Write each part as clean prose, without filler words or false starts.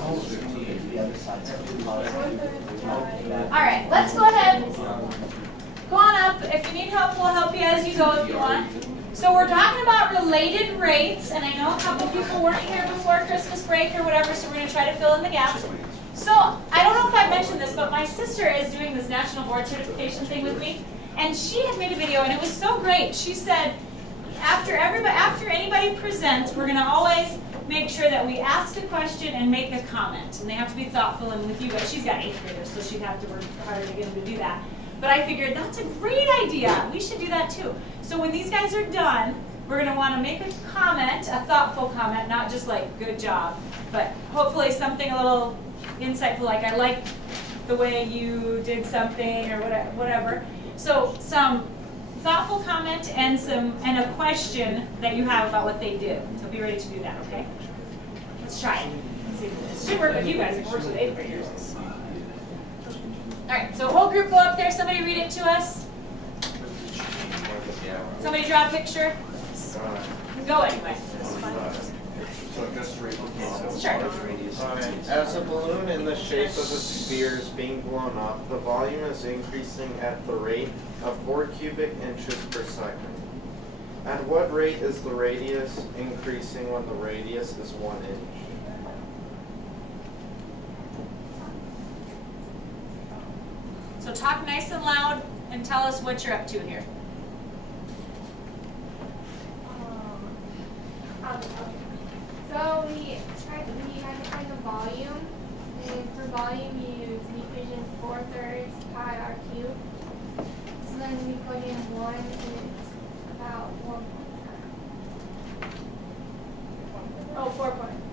All right, let's go ahead. Go on up. If you need help, we'll help you as you go if you want. So we're talking about related rates, and I know a couple people weren't here before Christmas break or whatever, so we're going to try to fill in the gaps. So I don't know if I mentioned this, but my sister is doing this national board certification thing with me, and she had made a video, and it was so great. She said, after anybody presents, we're going to always make sure that we ask a question and make a comment, and they have to be thoughtful. And with you guys, she's got 8th graders, so she'd have to work harder to get them to do that. But I figured that's a great idea. We should do that too. So when these guys are done, we're going to want to make a comment, a thoughtful comment, not just like good job, but hopefully something a little insightful, like I like the way you did something or whatever. So some thoughtful comment and a question that you have about what they did. So be ready to do that, okay? Let's try it. Let's see if it should work with you guys. It works with 8th graders. All right, so whole group go up there. Somebody read it to us. Somebody draw a picture. Go anyway. Sure. As a balloon in the shape of a sphere is being blown up, the volume is increasing at the rate of 4 cubic inches per second. At what rate is the radius increasing when the radius is 1 inch? So talk nice and loud and tell us what you're up to here. So we had to find the volume, and for volume you use the equation 4/3 pi r cubed. So then we plug in 1, and it's about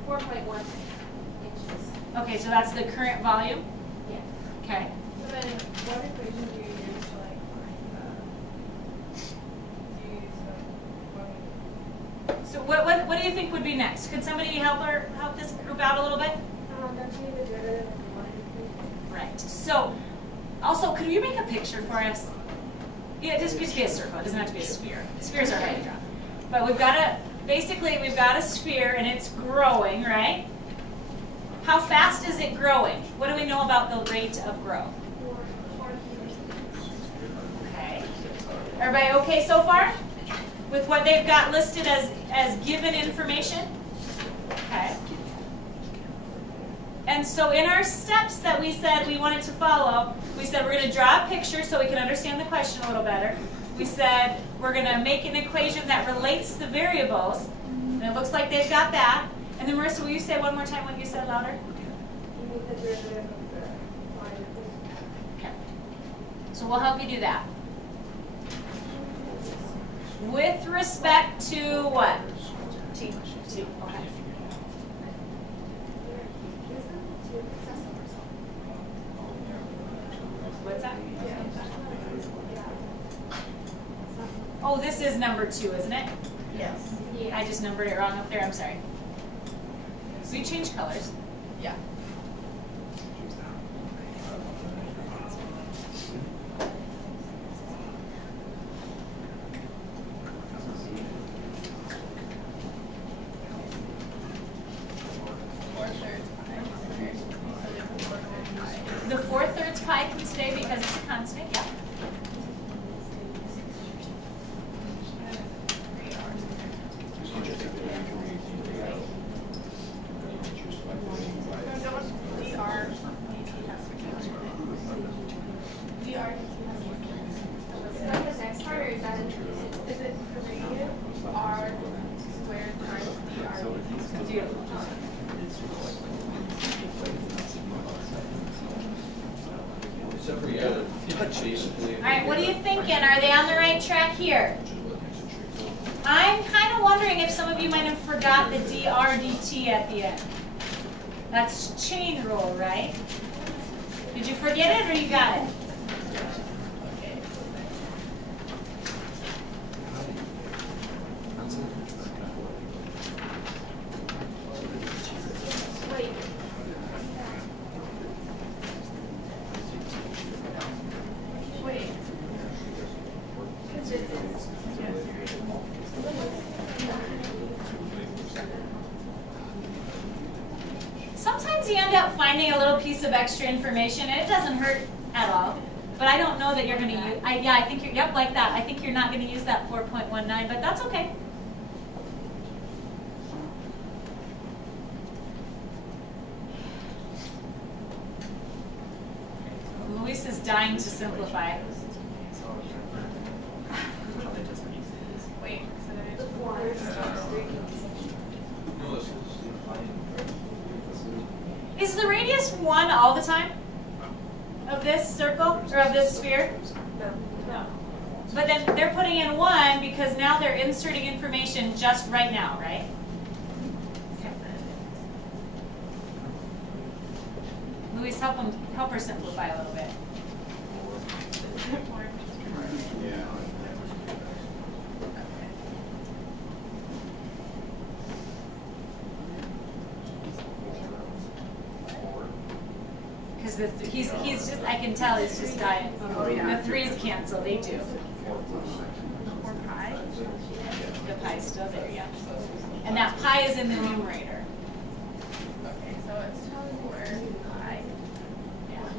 4.1 inches. Okay, so that's the current volume? Yeah. Okay. So then what equation do you use to like So what do you think would be next? Could somebody help this group out a little bit? don't you need the derivative of 1 equation? Right. So also, could you make a picture for us? Yeah, just be a circle. It doesn't have to be a sphere. Spheres are hard to draw. But we've got a sphere and it's growing, right? How fast is it growing? What do we know about the rate of growth? 4 cubic. Okay. Everybody okay so far? With what they've got listed as given information? Okay. And so in our steps that we said we wanted to follow, we said we're going to draw a picture so we can understand the question a little better. We said we're going to make an equation that relates the variables. And it looks like they've got that. And then Marissa, will you say one more time what you said louder? You need the derivative of the y equation. Okay. So we'll help you do that. With respect to what? T. Okay. What's that? Oh, this is number 2, isn't it? Yes. I just numbered it wrong up there. I'm sorry. So you change colors. Yeah. The 4/3 pi can stay because it's a constant, yeah. Alright, what are you thinking? Are they on the right track here? I'm kind of wondering if some of you might have forgot the dr dt at the end. That's chain rule, right? Did you forget it or you got it? Sometimes sometimes you end up finding a little piece of extra information, and it doesn't hurt at all. But I don't know that you're going to use, I think you're, yep, like that. I think you're not going to use that 4.19, but that's okay. Luis is dying to simplify. Wait, Is the radius 1 all the time? Of this circle? Or of this sphere? No. But then they're putting in 1 because now they're inserting information just right now, right? Okay. Luis, help her simplify a little bit. Because he's just, I can tell he's just dying. Oh, yeah. The 3's cancel, they do. 4 pi? The pi's still there, yeah. And that pi is in the numerator. Okay, so it's 4 pi. Yeah.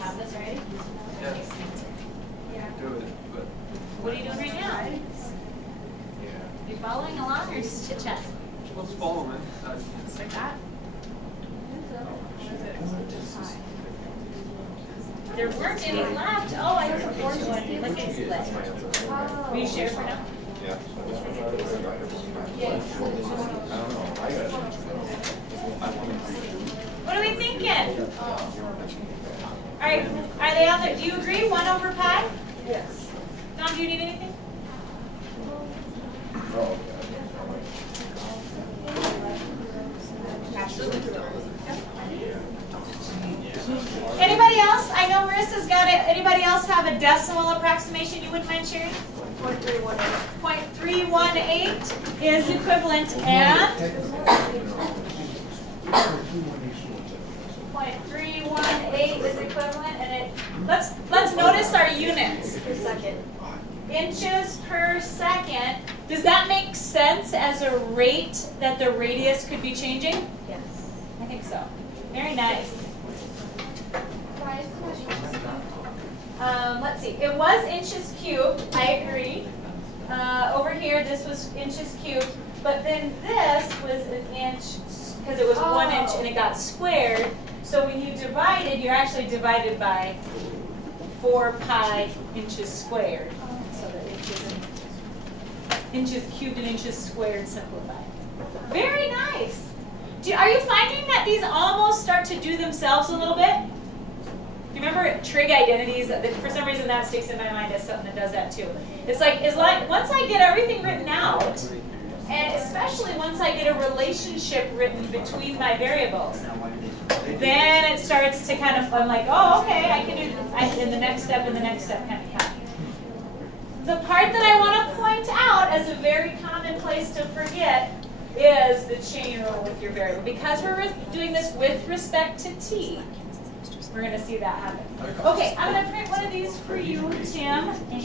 Have this ready? Yeah. Do it, but What are you doing right now? You following along or just chit chat? let's follow it. Like that? There weren't any left. Oh, I have one. Look at split. Will you share for now? Yeah. What are we thinking? All right, are they out there? Do you agree 1 over pi? Yes. Don, do you need anything? Absolutely. Anybody else? I know Marissa's got it. Anybody else have a decimal approximation you wouldn't mind sharing? 0.318. 0.318 is equivalent and 0.318 is equivalent, and let's notice our units per second. Inches per second. Does that make sense as a rate that the radius could be changing? Yes. I think so. Very nice. Why is it inches cubed? Let's see. It was inches cubed. I agree. Over here, this was inches cubed, but then this was an inch because it was 1 inch and it got squared. So when you divided, you're actually divided by 4 pi inches squared. So that inches cubed and inches squared simplified. Very nice. Are you finding that these almost start to do themselves a little bit? Do you remember trig identities? For some reason that sticks in my mind as something that does that too. It's like once I get everything written out, and especially once I get a relationship written between my variables, then it starts to kind of, I'm like, oh, okay, I can do this in the next step and the next step kind of happen. The part that I want to point out as a very common place to forget is the chain rule with your variable. Because we're doing this with respect to t, we're going to see that happen. Okay, I'm going to print one of these for you, Tim. And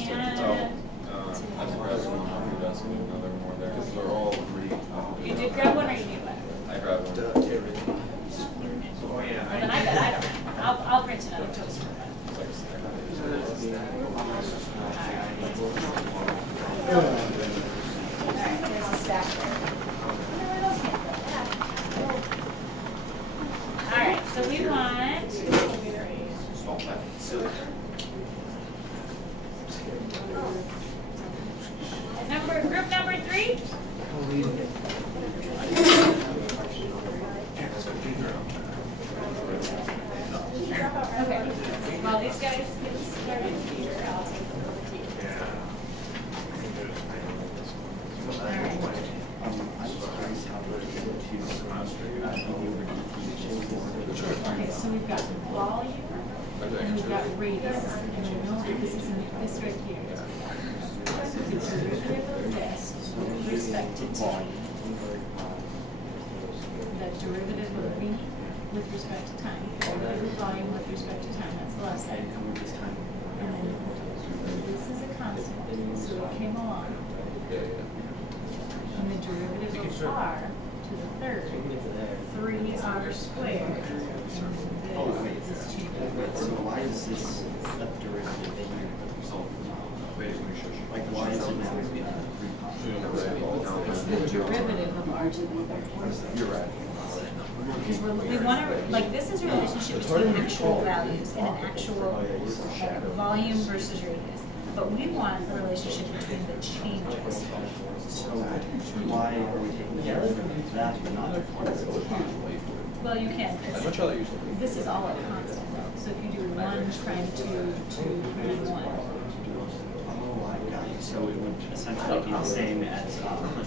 you did grab one or you need one? I grabbed one. Oh, yeah. Well, then I bet I don't. I'll print another toaster. Alright, there's a stack there. Alright, so we want group number 3. Okay. While these guys get started here, I'll take over the tea. Okay, so we've got volume, and we've got radius, and we know that this is in this right here. The derivative of this with respect to t. The derivative of v with respect to time. The derivative of volume came along, and the derivative of r to the third, 3r squared. Oh, wait. So why is this a derivative in here? Like, why is it now 3 pi? The derivative of r to the third. You're right. Because we want to, like, this is a relationship between actual values and an actual like, volume versus radius. But we want a relationship between the changes. So why are we taking care of that but not the Well, you can. I'd much rather use the This is all a constant though. So if you do 1 prime 2, 2 prime 1. Oh, I got you. So it would essentially be the same as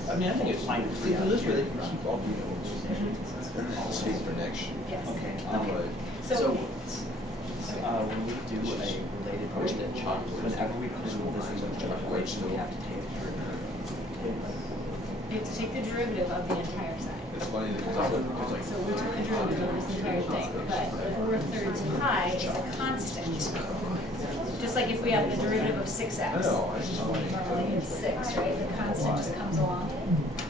I mean, I think it's minus 3 out this here. way they can keep all the same for next. Yes. Okay. So, When we do a related rate, whenever we put in this equation, we have to take the you have to take the derivative of the entire side. It's funny that it's like So we took the derivative of this entire thing, but 4/3 pi is a constant. Just like if we have the derivative of 6x. I know, I just Normally it's 6, right? The constant just comes along.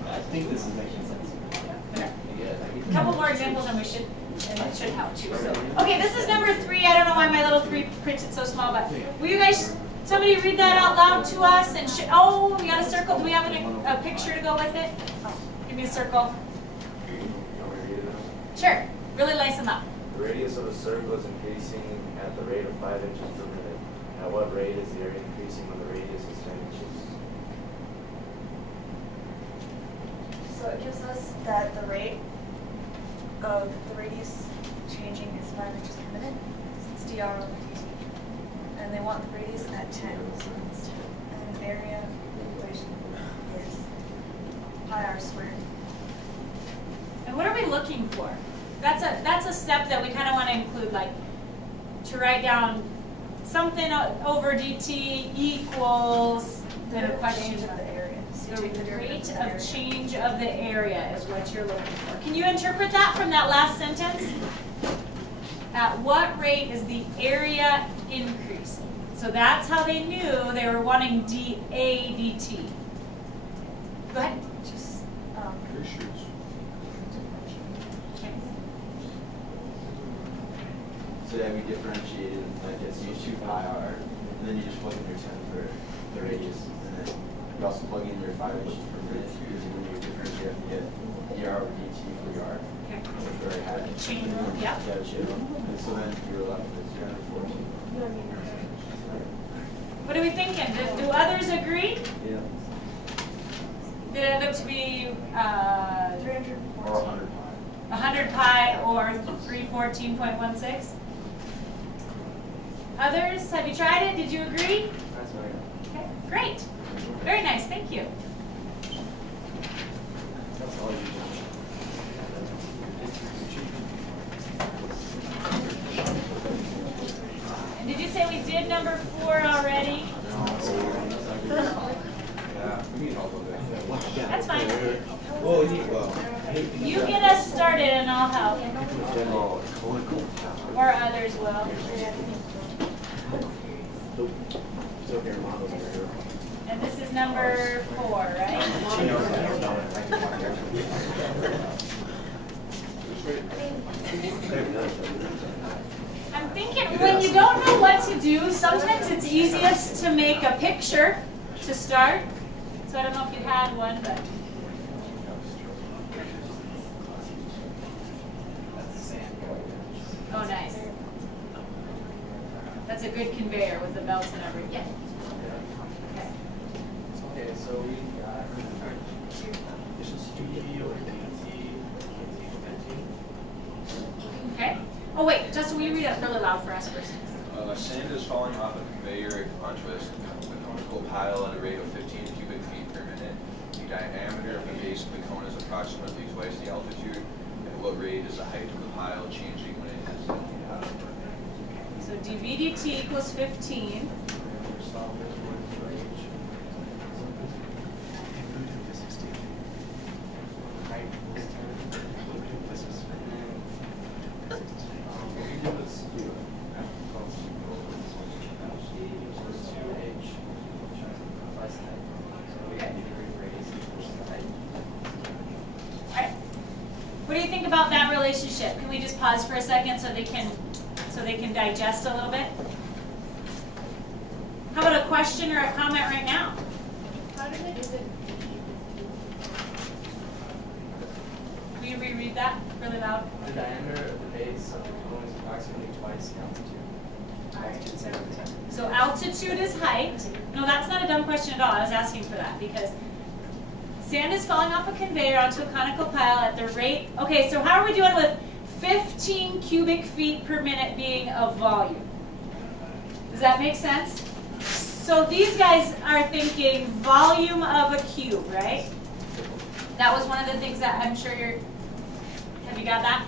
I think this is making sense. Okay. A couple more examples and it should help too. So, okay, this is number 3. I don't know why my little 3 printed so small, but will you guys, somebody read that out loud to us? And oh, we got a circle. Do we have a picture to go with it? Oh, give me a circle. Sure. Really lace them up. The radius of a circle is increasing at the rate of 5 inches per minute. At what rate is the area increasing when the radius is 10 inches? So it gives us that the rate of the radius changing is 5 inches per minute, since dr over dt. And they want the radius at 10, so it's 10. And the area of the equation is pi r squared. And what are we looking for? That's a step that we kind of want to include, like to write down something over dt equals then a question Change of the area. So you the take the derivative rate of the of area. change of the area is what you're looking for. Can you interpret that from that last sentence? At what rate is the area increasing? So that's how they knew they were wanting dA dt. Go ahead. Just, Your shoes. Okay. So that we differentiated, like this, use 2 pi r, and then you just plug in your 10 for the radius, and then you also plug in your 5 inches per minute, because when you differentiate, you get dr over dt for your r, Okay. which we already had. Chain rule, yeah. Yeah, chain rule. And so then you're left with 314. What are we thinking? Do others agree? Yeah. Did it end up to be 314. Or 100 pi. 100 pi or 314.16? Others, have you tried it? Did you agree? That's right. Okay, great. Very nice, thank you. That's all you do. And did you say we did number 4 already? Yeah, we need help with that. That's fine. Well, well. You get us started and I'll help. General. Or others will. So here, models are And this is number 4, right? She knows that. I'm thinking when you don't know what to do, sometimes it's easiest to make a picture to start. So I don't know if you had one, but. Oh, nice. That's a good conveyor with the belts and everything. Yeah. Okay. Okay, so we got Okay. Oh wait, Justin, will you read it really loud for us first? Sand is falling off a conveyor onto a conical pile at a rate of 15 cubic feet per minute. The diameter of the base of the cone is approximately twice the altitude. At what rate is the height of the pile changing when it is emptied out? So dV dt equals 15. pause for a second so they can digest a little bit? How about a question or a comment right now? How did it do it? Will you reread that really loud? The diameter of the base of the cone is approximately twice the altitude. Altitude 7 to 10. So altitude is height. No, that's not a dumb question at all. I was asking for that because sand is falling off a conveyor onto a conical pile at the rate. Okay, so how are we doing with 15 cubic feet per minute being a volume? Does that make sense? So these guys are thinking volume of a cube, right? That was one of the things that I'm sure you're, have you got that?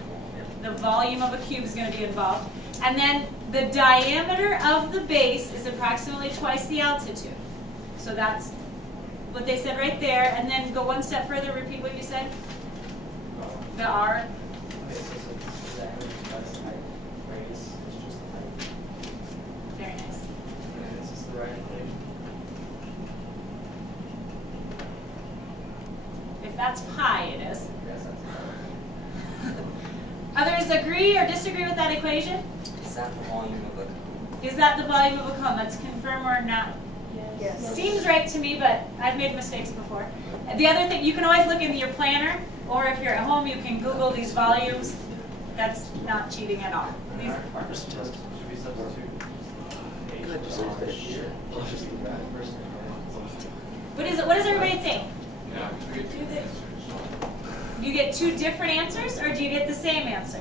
The volume of a cube is going to be involved. And then the diameter of the base is approximately twice the altitude. So that's what they said right there. And then go one step further, repeat what you said. The R. Okay, so the diameter is twice the height. Radius is just the height. Very nice. And this is the right equation. If that's pi, it is. Yes, that's the Others agree or disagree with that equation? Is that the volume of a cone? Is that the volume of a cone? Let's confirm or not. Yes. Seems right to me, but I've made mistakes before. The other thing, you can always look in your planner, or if you're at home, you can Google these volumes. That's not cheating at all. These, Our first test should be substitute. what is it? What does everybody think? Yeah. Do you get two different answers, or do you get the same answer?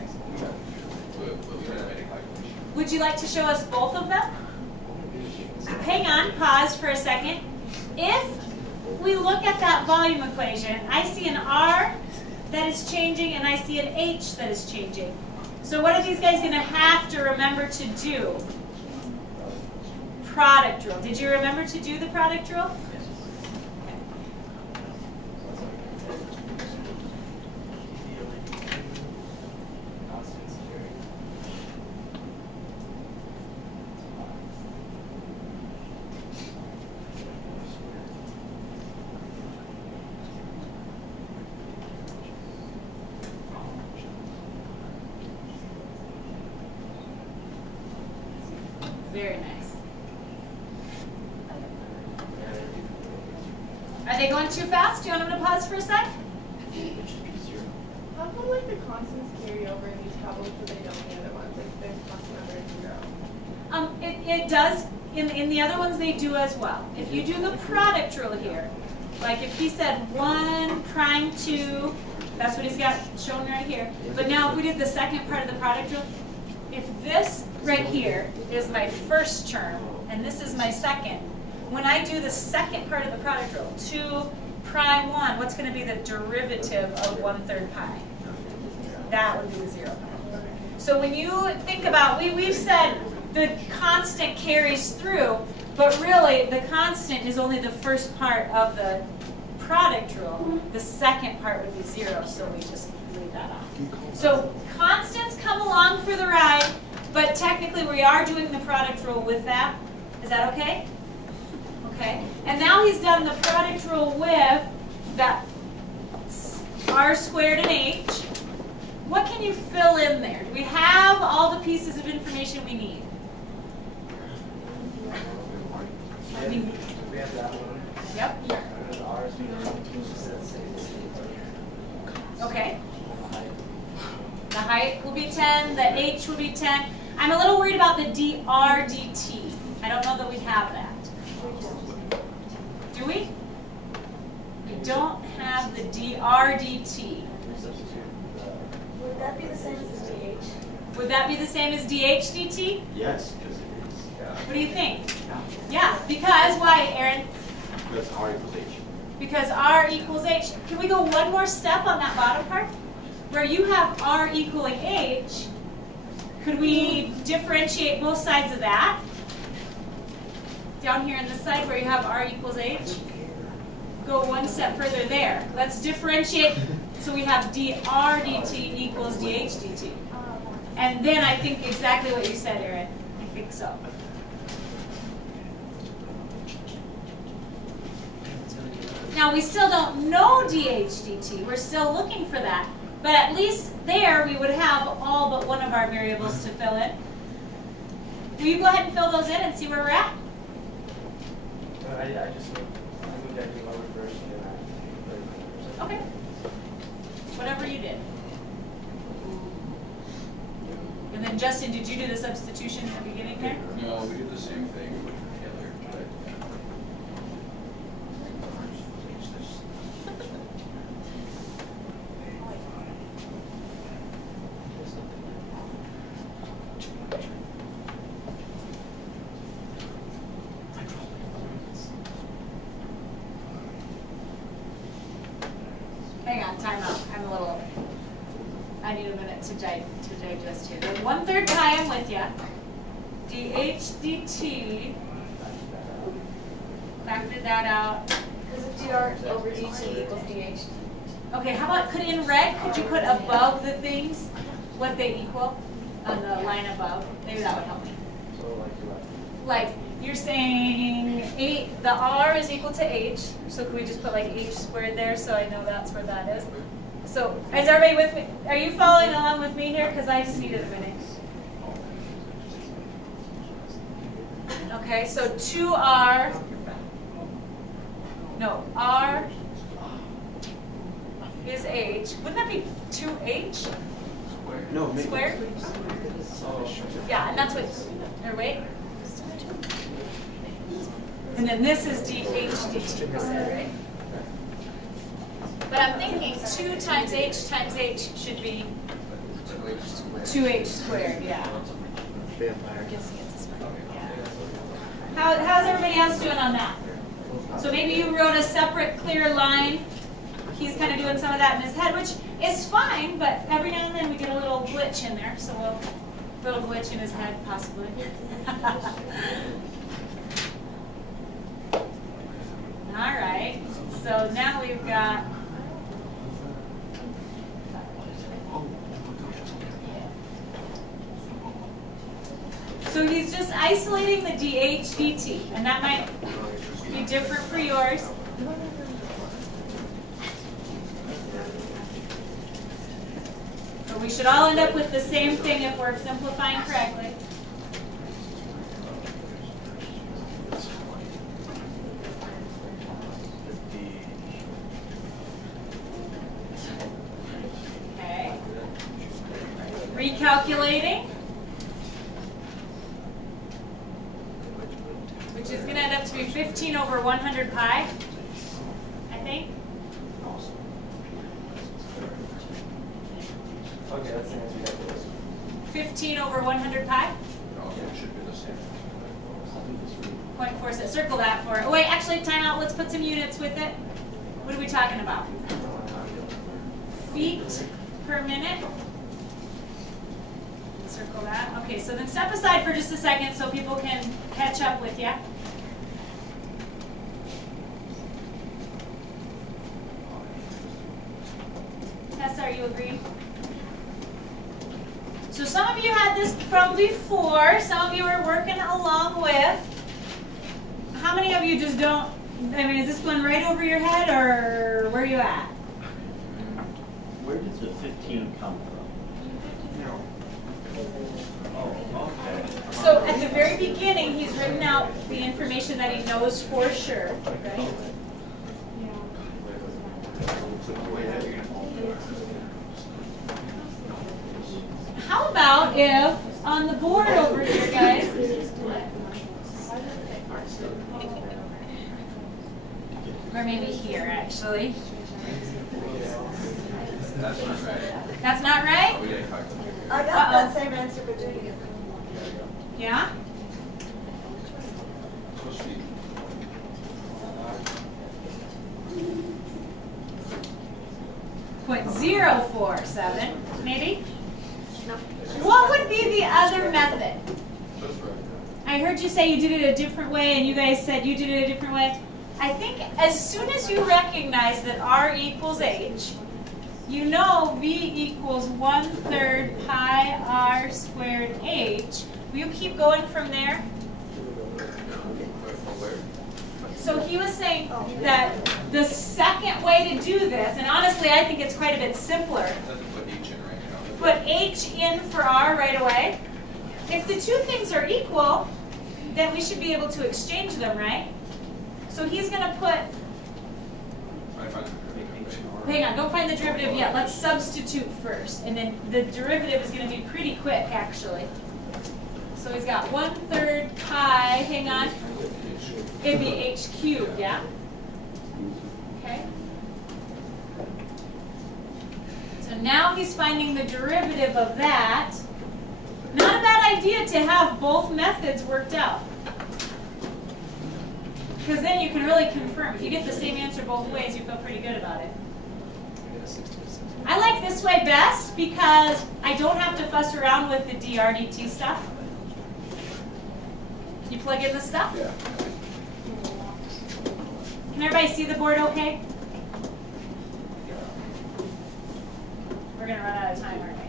Would you like to show us both of them? Hang on, pause for a second. If we look at that volume equation, I see an R that is changing and I see an H that is changing. So what are these guys going to have to remember to do? Product rule. Did you remember to do the product rule? Very nice. Are they going too fast? Do you want them to pause for a sec? How come like the constants carry over in these tables but they don't in the other ones? Like there's plus number and 0. It does. In the other ones they do as well. If you do the product rule here, like if he said 1 prime 2, that's what he's got shown right here. But now if we did the second part of the product rule, if this right here is my first term and this is my second, when I do the second part of the product rule, 2 prime 1, what's going to be the derivative of 1/3 pi? That would be the 0 pi. So when you think about, we've said the constant carries through, but really the constant is only the first part of the product rule. The second part would be 0, so we just leave that off. So constants come along for the ride, but technically we are doing the product rule with that. Is that okay? Okay. And now he's done the product rule with that R squared and H. What can you fill in there? Do we have all the pieces of information we need? I mean, We have that one. yep. The R is being Okay. The height will be 10, the H will be 10. I'm a little worried about the dr dt. I don't know that we have that. Do we? We don't have the dr dt. Would that be the same as the DH? Would that be the same as dh dt? Yes, because it is. What do you think? Yeah, because why, Aaron? Because R equals H. Because R equals H. Can we go one more step on that bottom part? Where you have R equaling H, could we differentiate both sides of that? Down here on this side where you have R equals H? Go one step further there. Let's differentiate so we have dr dt equals dh dt. And then I think exactly what you said, Aaron. I think so. Now we still don't know dh dt. We're still looking for that. But at least there we would have all but one of our variables to fill in. Will you go ahead and fill those in and see where we're at? I moved every lower first and then Okay. Whatever you did. And then Justin, did you do the substitution in the beginning there? No, we did the same thing with Taylor. Hang on, time out. I need a minute to digest here. The 1/3 pi, I'm with you. dH dt. Factor that out. Because if dr over dt equals dh. Okay, how about in red, could you put above the things what they equal on the line above? Maybe that would help me. so like you left. Like you're saying the r is equal to h, so can we just put like h squared there so I know that's where that is? So is everybody with me? Are you following along with me here? Because I just needed a minute. Okay, so 2r, no, r is h. Wouldn't that be 2h No, squared? Yeah, and that's what, or wait. And then this is dh dt, right? But I'm thinking 2 times h should be 2h squared, yeah. How's everybody else doing on that? So maybe you wrote a separate clear line. He's kind of doing some of that in his head, which is fine, but every now and then we get a little glitch in there, so a little glitch in his head, possibly. All right, so now we've got so he's just isolating the dH dt, and that might be different for yours. But we should all end up with the same thing if we're simplifying correctly. Okay. Recalculating. Which is going to end up to be 15 over 100 pi, I think. Okay, that's the answer you got. 15 over 100 pi. It should be the same. 0.46. Circle that for it. Oh, wait, actually, time out. Let's put some units with it. What are we talking about? Feet per minute. Circle that. Okay, so then step aside for just a second so people can catch up with you. Tessa, are you agreeing? So some of you had this from before. Some of you are working along with. How many of you just don't, I mean, is this going right over your head or where are you at? Where does the 15 come from? No. Oh, okay. So at the very beginning, he's written out the information that he knows for sure, right? How about if on the board over here, guys, or maybe here actually. That's not right. That's not right? Oh, we gotta calculate. I got that same answer, but doing it. Yeah? Supposed to be. 0.047, maybe? What would be the other method? That's right. I heard you say you did it a different way, and you guys said you did it a different way. I think as soon as you recognize that R equals H, you know V equals 1/3 pi R squared H. Will you keep going from there? So he was saying that the second way to do this, and honestly I think it's quite a bit simpler, put H in for R right away. If the two things are equal, then we should be able to exchange them, right? So he's going to put, hang on, don't find the derivative yet. Let's substitute first. And then the derivative is going to be pretty quick, actually. So he's got 1/3 pi, hang on, it'd be h cubed, yeah? Okay. So now he's finding the derivative of that. Not a bad idea to have both methods worked out. Because then you can really confirm. If you get the same answer both ways, you feel pretty good about it. I like this way best because I don't have to fuss around with the dr dt stuff. Can you plug in the stuff? Yeah. Can everybody see the board okay? We're going to run out of time, aren't we?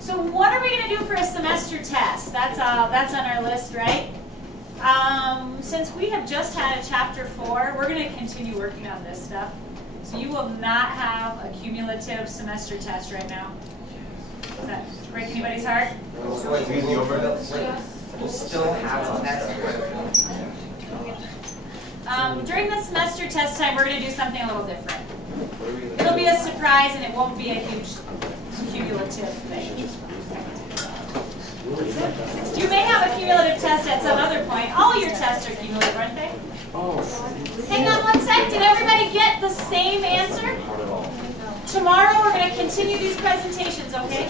So what are we going to do for a semester test? That's on our list, right? Since we have just had a chapter 4, we're going to continue working on this stuff. So you will not have a cumulative semester test right now. Does that break anybody's heart? We'll still have a test. During the semester test time, we're going to do something a little different. It'll be a surprise, and it won't be a huge cumulative thing. You may have a cumulative test at some other point. All your tests are cumulative, aren't they? Hang on one sec. Did everybody get the same answer? Tomorrow we're going to continue these presentations, okay?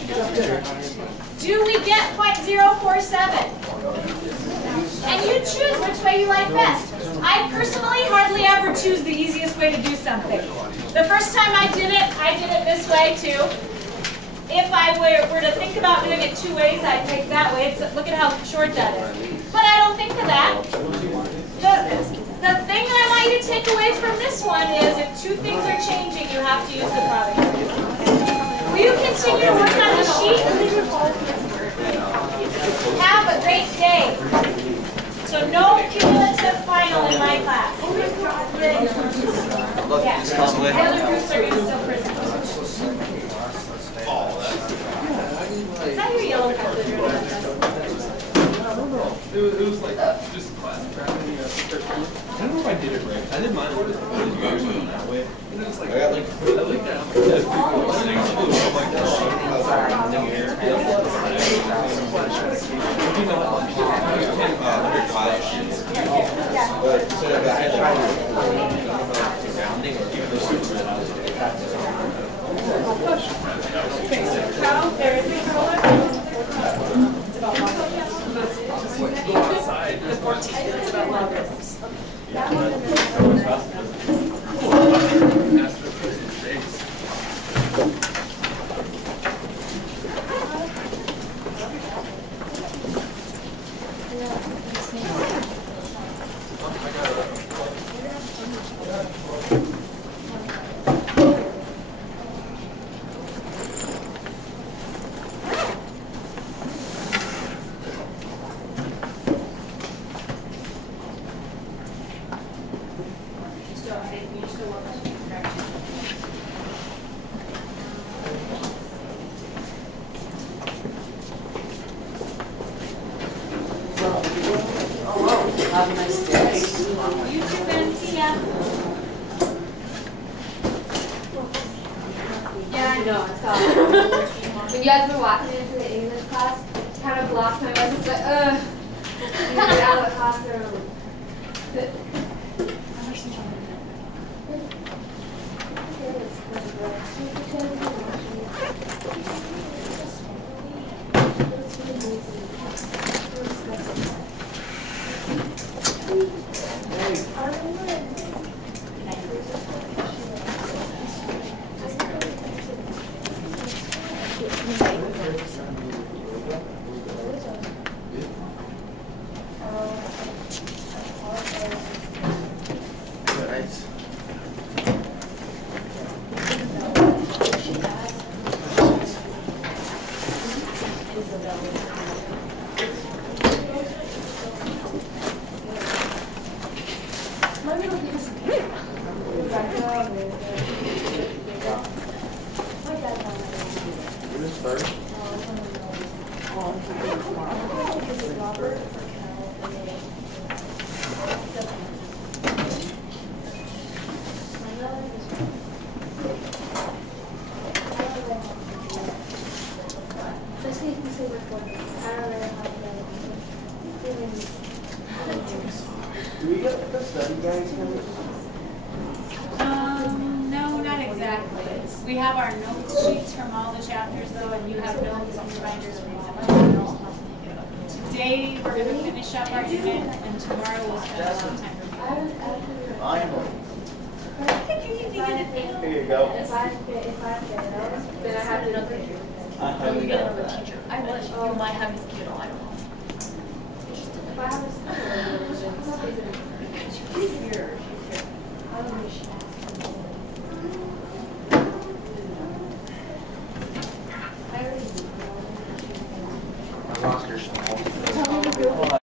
Do we get .047? And you choose which way you like best. I personally hardly ever choose the easiest way to do something. The first time I did it this way too. If I were to think about doing it 2 ways, I'd take that way. Look at how short that is. But I don't think of that. The thing that I want you to take away from this one is if two things are changing, you have to use the product. Will you continue to work on the sheet? Have a great day. So no cumulative final in my class. Yeah. The other groups are going to still present. Is that your yellow card? It was like just class. I don't know if I did it right. I did mine with that way. And it was like, I like that. As people listening to it, I'm like, The 14th, it's about logarithms. Have a nice day. You too, Ben. See ya. Yeah, I know. I saw it. When you guys were walking into the English class, it kind of blocked my eyes. It's like, ugh. You get out of the classroom. Do we get the study guides now? No, not exactly. We have our note sheets from all the chapters though, and you have notes on your binders from all the chapters. Today, we're going to finish up our unit, and tomorrow we'll spend a lot of time reviewing. I know. Here you go. Then I have another. Oh, you get another teacher. I wish you might have his kid. I don't know. If I have a school, She's here. I don't know. I lost your small